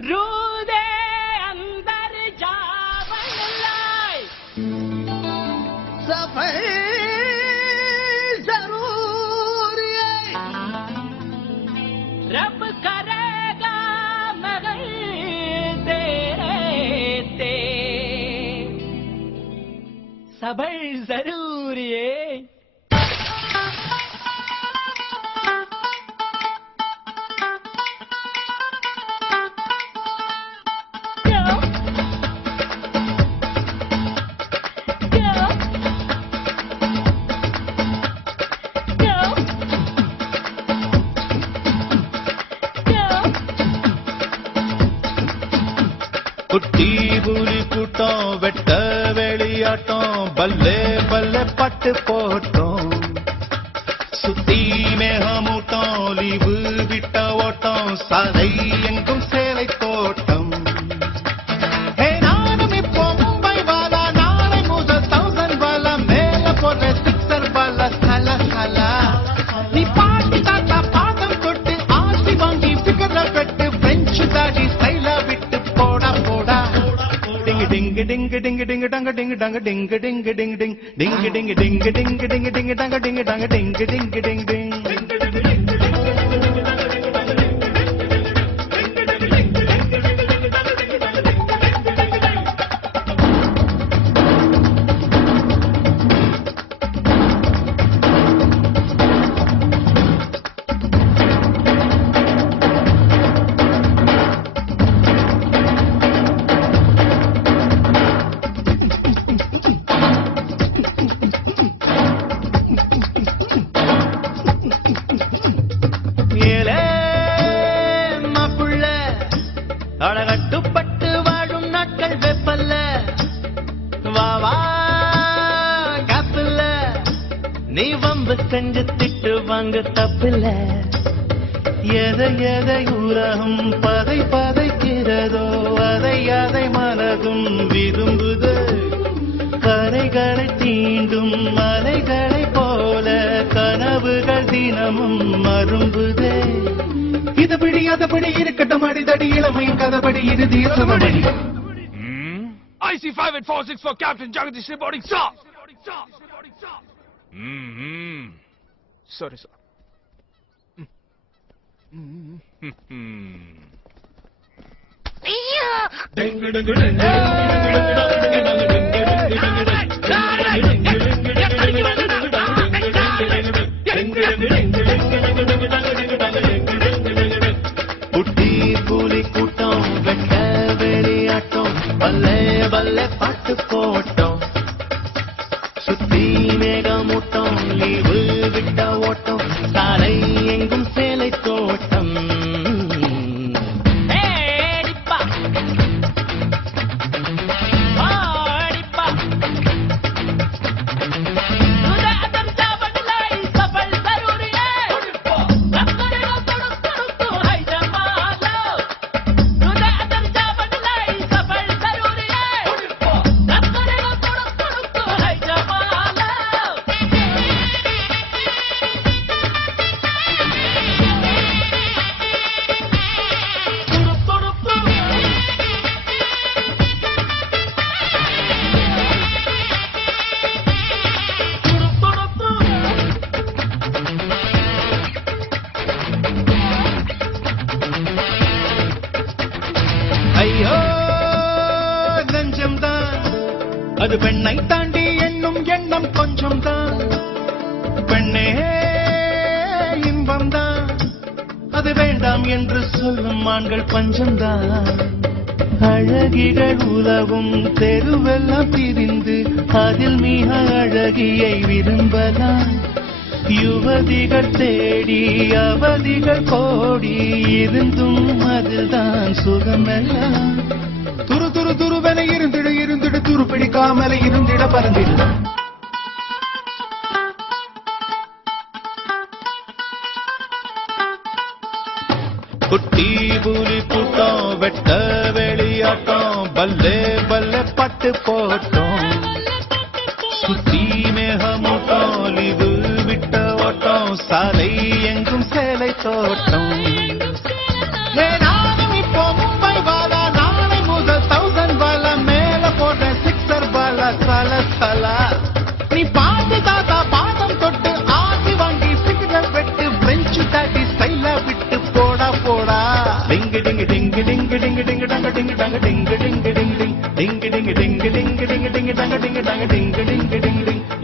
रूदे अंदर जावन लाए सफाई जरूरी है रब करेगा मगर तेरे ते सबर जरूरी है குட்டி புலி கூட்டம் வெட்ட வெளியாட்டம் பல்லே பல்லே பட்டு போட்டோம் சுத்தி மேகமூட்டம் லீவு விட்ட ஓட்டம் சாலை எங்கும் சேலை தோட்டம் நானும் இப்போ மும்பை வாலா நாளை முதல் 1000 வாலா மேல போற சிக்ஸர் வாலா சல சலா நீ பாட்டி தாத்தா பாதம் தொட்டு ஆசி வாங்கி பிகர பெட்டு பிரெஞ்சு தாடி ஸ்டைலா விட்டு போடா போடா ding ding ding ding ding dang ding dang ding ding ding ding ding ding ding ding ding ding dang ding dang ding ding ding ding அழகட்டுப்பட்டு வாழும் நாட்கள் வெப்பல்ல வாவா காப்பில்ல நீ வம்பு செஞ்சு திட்டு வாங்க தப்பில்ல எதை எதை உலகம் பதை பதைக்கிறதோ அதை அதை மனதும் விரும்புது கரைகளை தீண்டும் மலைகளை போல கனவுகள் தினமும் மரும்புதே இதபடி அதபடி இருக்கட்டும் அடிதடி இளமையின் கதபடி இறுதி சுமபடி IC5846 for Captain Jagadish reporting, sir. Sorry, sir. குட்டி புலி கூட்டம் வெட்ட வெளியாட்டம் பல்லே பல்லே பாட்டு போட்டோம் சுத்தி மேகமூட்டம் லீவு விட்ட ஓட்டம் சாலை எங்கும் சேலை தோட்டம் ஐயோ நெஞ்சம்தான் அது பெண்ணை தாண்டி எண்ணும் எண்ணம் கொஞ்சம் தான் பெண்ணே இன்பம் தான் அது வேண்டாம் என்று சொல்லும் ஆண்கள் பஞ்சம்தான் அழகிகள் உலவும் தெருவெல்லாம் பிரிந்து அதில் மிக அழகியை விரும்பலாம் யுவதிகள் தேடி அவதிகள் கோடி இருந்தும் அதுதான் சுகமெல்லாம் துரு துரு துருவென இருந்திட இருந்திட துரு பிடிக்காமல இருந்திட பறந்திட குட்டி புலி கூட்டம் வெட்ட வெளியாட்டம் பல்லே பல்லே பட்டு போட்டோம் சுத்தி மேகமூட்டம் லீவு விட்ட ஓட்டம் சாலை எங்கும் சேலை தோட்டம் நானும் இப்போ மும்பை டங்க டிங்கு டிங்கு டிங் டிங் டிங்கு டிங்கு டிங்கு டிங்கு டிங்கு டிங்கு டங்க டிங்கு டங்க டிங்கு டிங்கு டிங் டிங்